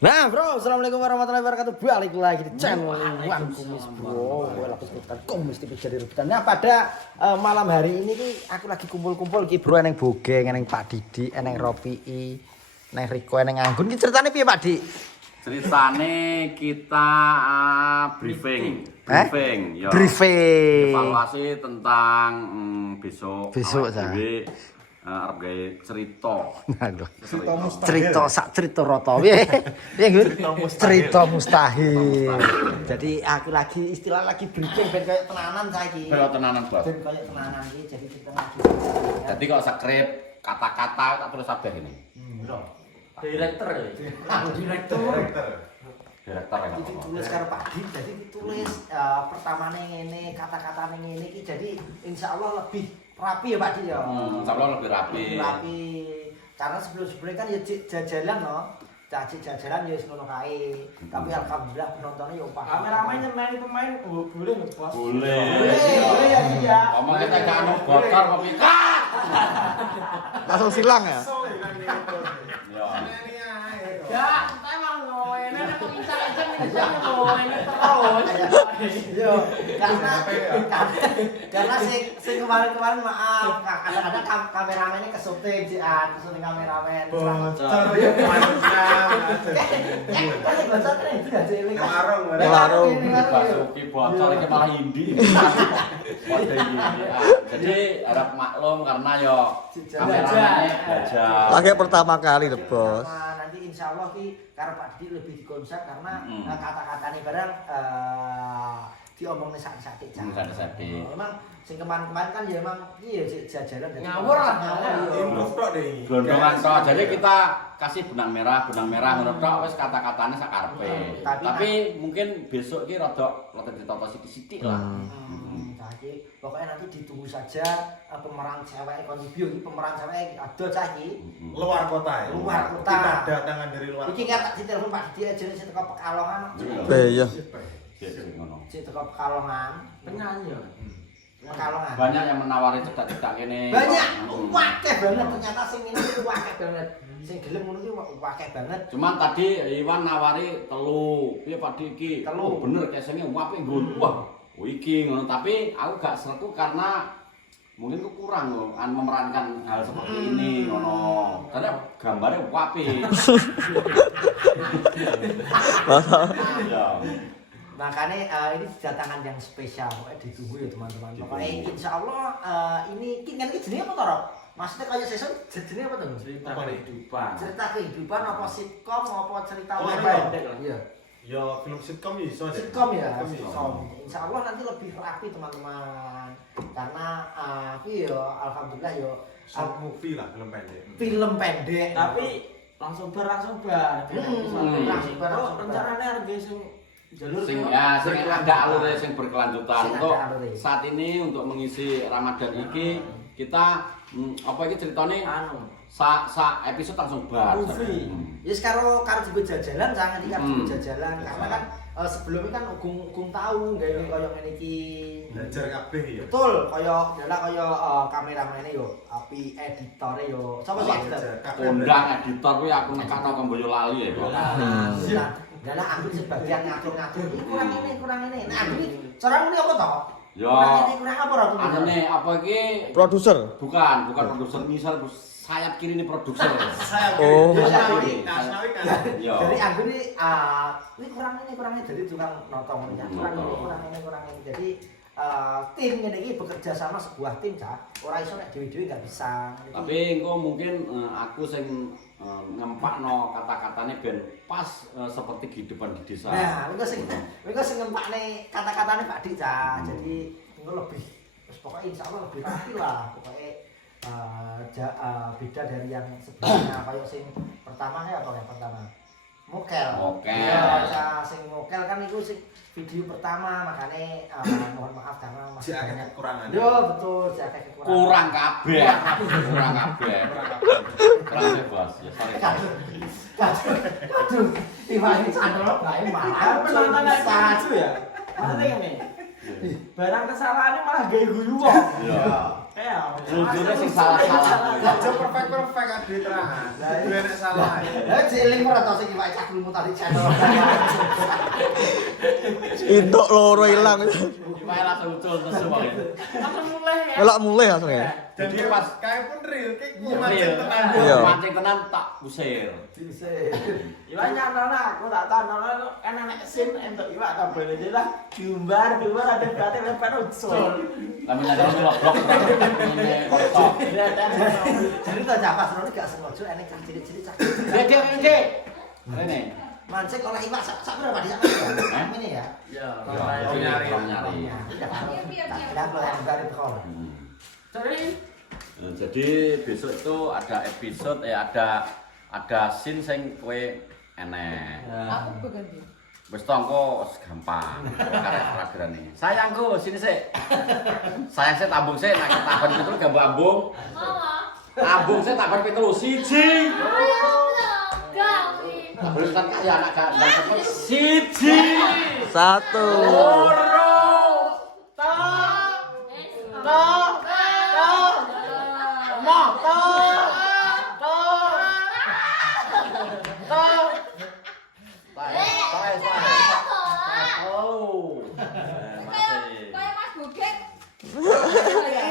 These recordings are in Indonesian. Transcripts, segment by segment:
Nah bro, assalamualaikum warahmatullahi wabarakatuh. Balik lagi di channel Wan Kumis bro. Lapis rebutan kumis tipis jadi rebutan. Nah pada malam hari ini aku lagi kumpul-kumpul ki bro, eneng Bogeng, eneng Pak Didi, eneng Ropii, eneng Riko, eneng Anggun. Ki ceritane piye Pak Di? Ceritane kita briefing. Briefing. Evaluasi tentang besok Sa. arep gawe cerita. Cerita sak cerita rata. Piye? Piye Gun? Cerita mustahil. Jadi aku lagi istilah lagi briefing ben koyo tenanan saiki. Kaya tenanan, Bos. Ben koyo tenanan iki jadi kita lagi. Jadi kok skrip kata-kata tak terus kabeh ini. Direktur ya. Direktur Ya. Ditulis karo Pak Di, jadi ditulis pertamane ngene, kata-katane ngene iki jadi insyaallah lebih rapi ya Pak Di ya. Insyaallah lebih rapi. Rapi. Karena sebelum-sebelumnya kan ya jajalan loh. Cacik jajalan ya wis ngono kae. Tapi alhamdulillah penontonnya ya paham. Kameramen nyemeni pemain boleh nggak Bos? Boleh ya iya. Ngomong kita gak anu bocor kopi. Langsung silang ya. Ya. Ya, kita emang ngomongin ini pengincar-incar ini ngomongin terus. Yo, karena sing kemarin maaf, kadang-kadang kameramennya kesuting jian, kesuting kameramen. Bocor ya manusia. Bocor kan itu gak jeling. Warung. Basuki bocor iki malah indi. Jadi harap maklum karena yo kameramennya gajah. Lagi pertama kali deh, Bos. Nanti insya Allah ki karena Pak Didi lebih dikonsep karena kata-katanya barang diomongnya sakit-sakit Sakit-sakit. Memang sing kemarin-kemarin kan ya emang iya jajalan Ngawur lah. Gondongan tok. Jadi kita kasih benang merah ngono tok wis kata-katane sakarepe. Tapi mungkin besok ki rada ditata sithik-sithik lah. Jadi pokoknya nanti ditunggu saja pemeran cewek kon review iki pemeran cewek ada cah iki Luar kota ya. Luar kota. Kita datangan dari luar. Iki kan ditelepon Pak Didi aja sing teko Pekalongan. Iya. Ngono. Sing teko Pekalongan. Penyanyi ya. Pekalongan. Banyak yang menawari cedak-cedak kene. Banyak, wakeh banget ternyata sing ini itu wakeh banget. Sing gelem ngono iki wakeh banget. Cuman tadi Iwan nawari telu. Piye Pak Diki? Telu. Oh, bener kesenge apik nggon. Wah, iki ngono tapi aku gak seretu karena mungkin aku kurang loh memerankan hal seperti ini ngono. Karena gambarnya apik. Ya. Makanya ini kedatangan yang spesial, pokoknya ditunggu ya teman-teman. Pokoknya insya Allah ini kan jenisnya apa Toro? Maksudnya kayak season jenisnya apa tuh? Cerita kehidupan. Cerita kehidupan, apa sitkom, apa cerita Oh, pendek lah. Iya. Ya film sitkom iso deh. Sitkom ya, Sitkom iso. sitkom. Insya Allah nanti lebih rapi teman-teman. Karena ya alhamdulillah ya Short movie lah film pendek. film pendek. Tapi langsung bar. langsung bar. Rencananya harga sing jalur Sing ada alurnya sing berkelanjutan. Sing ada Untuk alurnya. saat ini untuk mengisi Ramadan iki kita apa iki ceritane sa episode langsung bar. Movie. Ya sekarang juga jajalan jangan juga jajalan karena kan sebelumnya kan gung tahu nggak ini koyok ini ki Belajar kabeh ya. betul koyok adalah koyok kameramennya yo api editornya yo siapa sih editor? Kondang editor kuwi aku nekakno kok Boyolali ya kok. Adalah ambil sebagian ngatur-ngatur ini kurang ini nah ini cara ini apa toh? Ya. Kurang apa Ratu? Anene apa iki? Produser. Bukan produser misal sayap kiri ini produser. Oh. Yo. Jadi aku ini kurang ini jadi tukang nonton ya kurang ini jadi tim ini bekerja sama sebuah tim cak orang iso nek dewi-dewi nggak bisa. Tapi engko mungkin aku sing ngempakno kata-katanya ben pas seperti kehidupan di desa. Nah, mereka sing ngempakne kata-katanya Pak Dik cak. Jadi engko lebih pokoknya insyaallah lebih rapi lah pokoknya beda dari yang sebelumnya kayak sing pertama ya apa yang pertama mokel ya sing mokel kan itu sing video pertama makanya mohon maaf karena masih Ada kekurangan. yo betul ada kekurangan Kurang kabeh. Kurang bebas. Ya sorry. aduh tiba ini channel bae malah penonton yang setuju ya. Maksudnya ini barang kesalahannya malah gaya guyu wong. Iya. Kayak Jujurnya sing salah-salah. Aja perfect ade terangan. Duwe nek salah. Cilik ora tau sing iwak cakulmu tadi channel. Induk loro ilang. Gimana langsung ucul terus semua. langsung mulai ya. Melak mulai langsung ya. Jadi pas kayak pun real kayak Real. mancing tenan. Iya. Mancing tenan tak usir. Iwak nyantol aku tak tahu nol kan anak sin untuk iwak tak boleh jadi lah diumbar ada berarti lepas usul. Kami nyadar ngeloblok ini kotor. Jadi tak japas nol gak sengaja enek cah cilik-cilik cah. Dek. Ini. Mancing oleh iwak sak berapa di sana? Ini ya. Ya, Nyari. Tak kalau yang dari sekolah. Jadi besok itu ada episode ada scene sing kowe enek. Aku berganti. Wis to engko gampang karek pelajarane. Sayangku sini sik. Sayang sik tambung sik nek takon pitu gambar ambung. Ambung sik takon pitu siji. Terus kan kaya anak gak cepet siji. 1.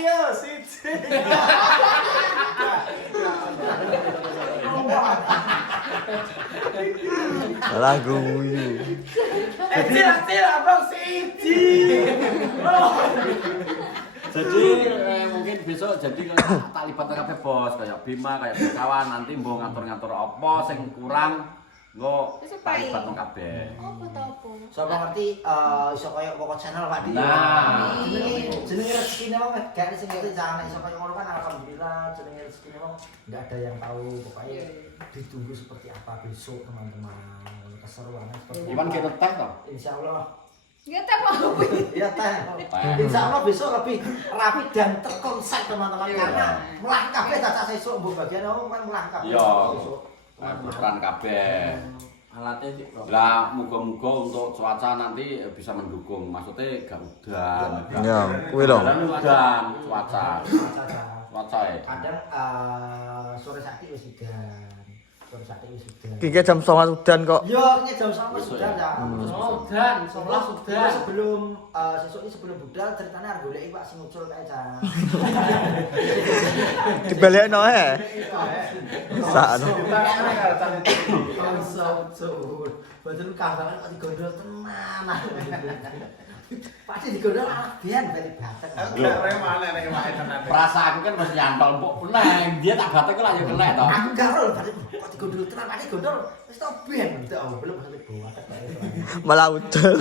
Iya, siji. Lah guyu. Cil abang siji. Jadi mungkin besok jadi tak libatkan kabeh bos kayak Bima kayak kawan nanti mbok ngatur-ngatur apa sing kurang engko tak libatkan kabeh. Sopo ngerti iso koyo pokok channel Pak Di. Nah. Jenenge rezekine wong gak sing ngerti jangan iso koyo ngono kan alhamdulillah jenenge rezekine wong enggak ada yang tahu pokoknya ditunggu seperti apa besok teman-teman. Keseruannya seperti Iwan kita teh toh. Insyaallah. Nggak tahu. Iya teh. Insyaallah besok lebih rapi dan terkonsep teman-teman karena mulai kabeh caca sesuk mbok bagian wong kan mulai kabeh. Iya. besok. Peran kabeh. Alatnya sih. Lah muga-muga untuk cuaca nanti bisa mendukung. Maksudnya gak udan. Ya, kuwi lho. Dan udan cuaca. Caca. Cuaca ya. Kadang sore sakti wis udan. Sore sakti wis udan. Iki jam 09.00 udan kok. Yo, ini jam 9 Besok sudah ya? ya. Udan, 11 udan. Sebelum sesuk ini sebelum budal ceritanya harus golek iwak sing ucul kae jan. Dibalekno ae. Sakno. Betul kabangan kok digondol tenan. Pasti digondol anak biyen dari batang. Enggak remane nek wae tenan. Perasa aku kan masih nyantol mbok neng dia tak batek kok lanjut kena toh. Aku gak ro berarti kok digondol tenan, ane gondol wis tau biyen belum sampai bawa. Malah udel.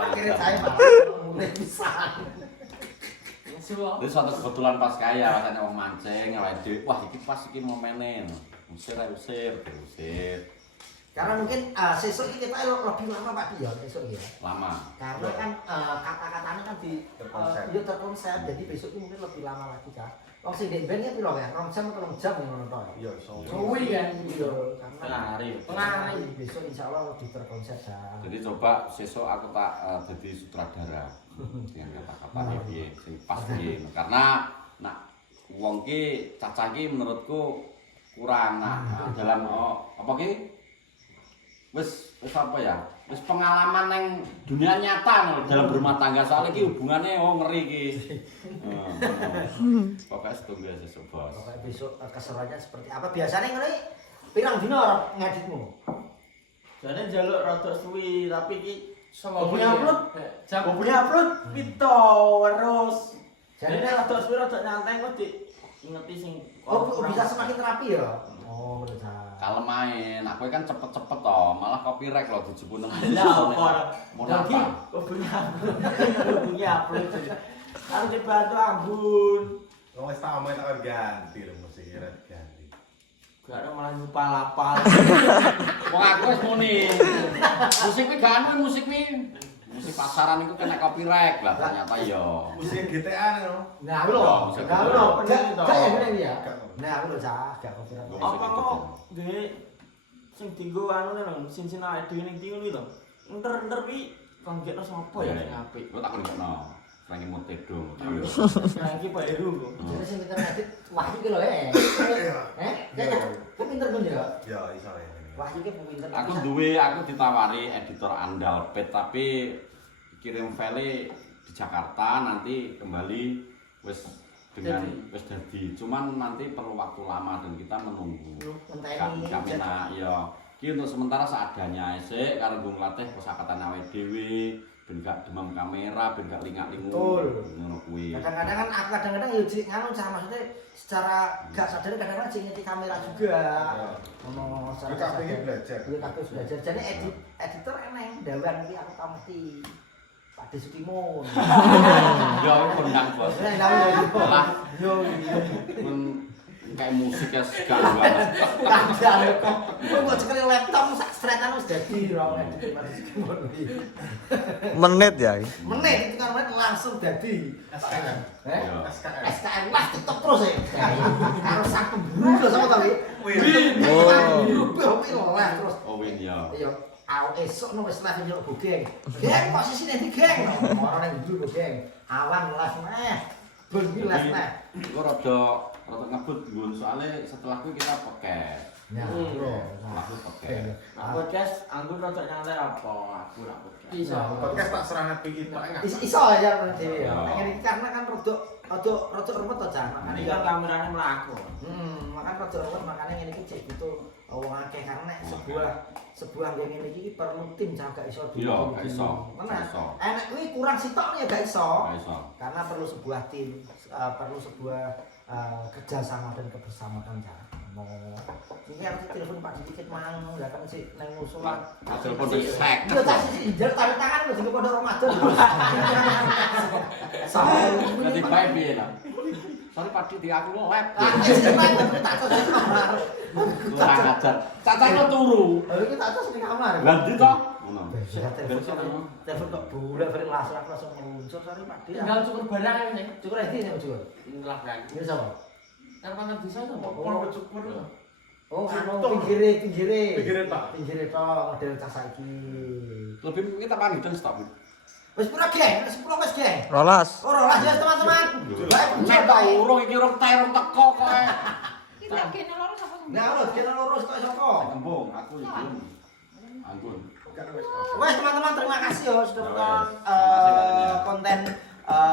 Akhirnya saya mulai pisan. Itu suatu kebetulan pas kaya rasanya wong mancing awake dhewe wah iki pas iki momene. Usir. Karena mungkin sesuk ini kita lebih lama Pak Di ya besok ya. Lama. Karena kan kata-katanya kan terkonsep. Jadi besok ini mungkin lebih lama lagi Kak. Wong sing ndek ben ya piro ya? 2 jam atau 3 jam ngono to. Iya, iso. Suwi kan. Iya, karena Penari. besok insyaallah lebih terkonsep Kak. Jadi coba sesuk aku tak jadi sutradara dengan kata-kata piye sing pas piye. Karena nak wong ki cacah ki menurutku kurang dalam apa ki wis apa ya? Wis pengalaman nang dunia nyata dalam berumah tangga soalnya ki hubungannya ngeri ki. Pokoknya setunggal sesuk bos. Pokoknya besok keseruannya seperti apa? Biasanya ngene pirang dina ngeditmu? Jane njaluk rada suwi tapi ki Oh, punya upload? punya upload pito terus. Jadi rada suwi rada nyantai kok ingeti sing Oh, bisa semakin terapi ya? Oh, menurut saya. Kalem main, aku kan cepet-cepet toh, malah copyright loh dijebul nang Lah apa? Mau apa? Kok punya upload. Harus dibantu Ambun. Wong wis tak omongin tak ganti lho mesti kira ganti. Gak ada malah nyupal-apal. Wong aku wis muni. Musik kuwi gak anu musik kuwi. Musik pasaran itu kena copyright lah ternyata ya. Musik GTA no. Nah, aku loh. Bisa Nah, aku gitu. loh. Bener Gak itu. ya bener ya. Gak. Nah, aku loh cah, gak kopiran. Musik Apa itu. kok dhewe sing dienggo anu lho, sin-sin awake dhewe ning tinggal iki lho. Enter-enter wi konggekno sapa ya sing apik. Lu tak ngono. Franky Montedong. Franky Baheru. Jadi sing pinter ngedit wah iki lho Kan pinter kan ya? Ya, iso ya. Wah iki pinter. Aku ditawari editor andal pet tapi kirim file di Jakarta nanti kembali wis jadi. Cuman nanti perlu waktu lama dan kita menunggu. Kami ya. Iki untuk sementara seadanya sik karo nggo nglatih kosakatan awake dhewe. Ben gak demam kamera, ben gak lingak-lingu. Ngono kuwi. Kadang-kadang kan aku kadang-kadang ya nganu cara maksudnya secara gak sadar kadang-kadang sing ngerti kamera juga. Ngono Tapi kabeh belajar. Iya kabeh belajar. Jadi editor eneng dawan iki aku pameti. Pak Desutimun. Ya kondang bos. Lah Yo kayak musik ya segala banget. kadang kok kok sekali laptop sak stretan wis dadi ro edit Pak Desutimun. Menit ya. Menit itu kan menit langsung dadi SKM. SKM lah TikTok terus ya. Karo sak pemburu lho sama ta iki. Oh. Lah terus. Oh win ya. Iya, esuk no wis live ndelok Bogeng. Geng posisine ndi geng? Ora nang ndi Bogeng. Awan live neh. Bengi live neh. Iku rada ngebut nggon soalnya setelah kuwi kita podcast. Ya, Aku podcast. Podcast anggur rada nyale apa? Aku ora podcast. Iso. Podcast tak serah nabi Pak. Iso ya dhewe ya. Ngene iki karena kan rada rumet to Jan. Makane Ini kan kameranya melaku. Makan rada rumet makane ngene iki cek butuh wong akeh karena sebuah game ngene iki perlu tim jaga iso dulu. Iya, gak iso. Tenan. Enak kuwi kurang sitok ya gak iso. Gak iso. Karena perlu sebuah tim, perlu sebuah kerjasama dan kebersamaan Jan. Ini harus telepon Pak dikit mang, ya kan sih neng usulan. Telepon sek. Iya tak sih injer tarik tangan lho sing padha Ramadan. Nanti bae piye lah. Soale padi di aku lep. Tak tos di kamar. Kurang ajar. Cacane turu. Lha iki tak tos di kamar. Lah ndi to? Ngono. Telepon kok bolak balik langsung muncul sore Pak Di. Tinggal cukur barang ini. Cukur iki nek cukur. Lah kan. Ini sapa? Kan mana bisa sama Pol cukur. Oh, anu pinggire. Pinggire, Pak. Pinggire to model cas saiki. Lebih kita pamit stop. Wis pura geng, wis pura wis geng. Rolas. Ora lah ya teman-teman. Baik, Cek ta urung iki urung terong teko kok. Kita kene loro sapa sing. Nah, lho, kena lurus kok sapa? Tembung aku iki. Anggun. Wes teman-teman terima kasih ya sudah menonton konten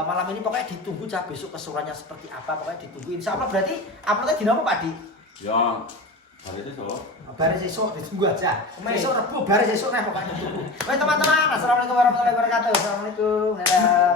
malam ini. Pokoknya ditunggu cah besok keseruannya seperti apa, pokoknya ditunggu. Insya Allah berarti uploadnya dina apa Pak Di? Ya, hari itu so. Baris esok ditunggu aja. Besok Rebo baris esok nih pokoknya ditunggu. Wes teman-teman, assalamualaikum warahmatullahi wabarakatuh. Assalamualaikum. Dadah.